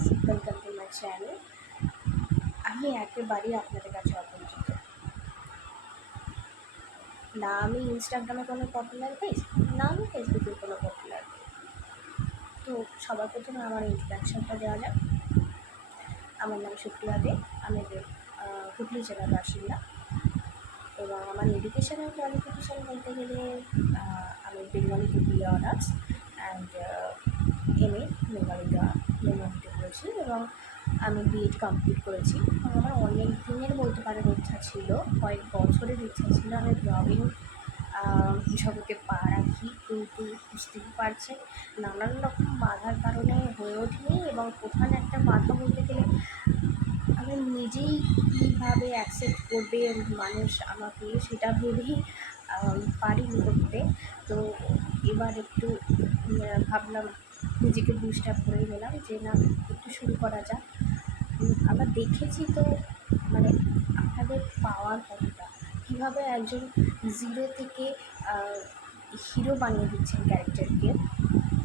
Guys, welcome to my channel. আমি একেবারেই আপনাদের কাছে অপরিচিত না। আমি ইনস্টাগ্রামে কোনো পপুলার পেজ, না আমি ফেসবুকে কোনো পপুলার পেজ। তো সবার প্রথমে আমার ইন্ট্রোডাকশানটা দেওয়া যাক। আমার নাম সুপ্রিয়া দে। আমি হুগলি জেলার বাসিন্দা এবং আমার এডুকেশন অ্যান্ড কোয়ালিফিকেশান বলতে গেলে আমি বেঙ্গলিতে বিএ অনার্স অ্যান্ড এমএ বেঙ্গলিতে করেছি এবং আমি বিএড কমপ্লিট করেছি। আমার অনেক দিনের বলতে পারেন ইচ্ছা ছিল, কয়েক বছরের ইচ্ছা ছিল আমি ব্লগিং জগতে পা রাখি, কিন্তু বুঝতেই পারছেন নানান রকম বাধার কারণে হয়ে ওঠেনি। এবং প্রধান একটা বাধা বলতে গেলে আমি নিজেই কীভাবে অ্যাকসেপ্ট করবে মানুষ আমাকে, সেটা ভেবেই পারিনি করতে। তো এবার একটু ভাবলাম, নিজেকে বুস্ট আপ করে নিলাম যে না, একটু শুরু করা যাক। আবার দেখেছি তো মানে আপনাদের পাওয়ার কতটা, কীভাবে একজন জিরো থেকে হিরো বানিয়ে দিচ্ছেন ক্যারেক্টারকে।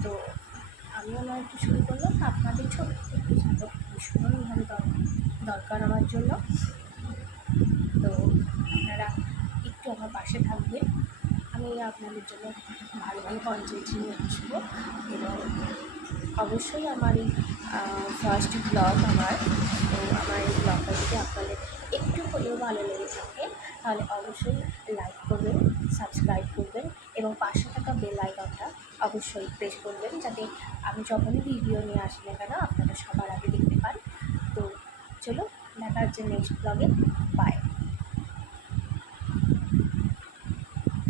তো আমিও না একটু শুরু করলাম, আপনাদের ছোট্ট একটু সাপোর্ট ভীষণভাবে দরকার আমার জন্য। তো আপনারা একটু আমার পাশে থাকবেন, আমি আপনাদের জন্য ভালো ভালো কন্টেন্ট নিয়ে আসবো। এবং অবশ্যই আমার এই ফার্স্ট ব্লগ তো আমার এই ব্লগটা যদি আপনাদের একটু হলেও ভালো লেগে থাকে তাহলে অবশ্যই লাইক করবেন, সাবস্ক্রাইব করবেন এবং পাশে থাকা বেল আইকনটা অবশ্যই প্রেস করবেন, যাতে আমি যখনই ভিডিও নিয়ে আসি না কেন আপনারা সবার আগে দেখতে পান। তো চলো, দেখা হচ্ছে নেক্সট ব্লগে। বাই।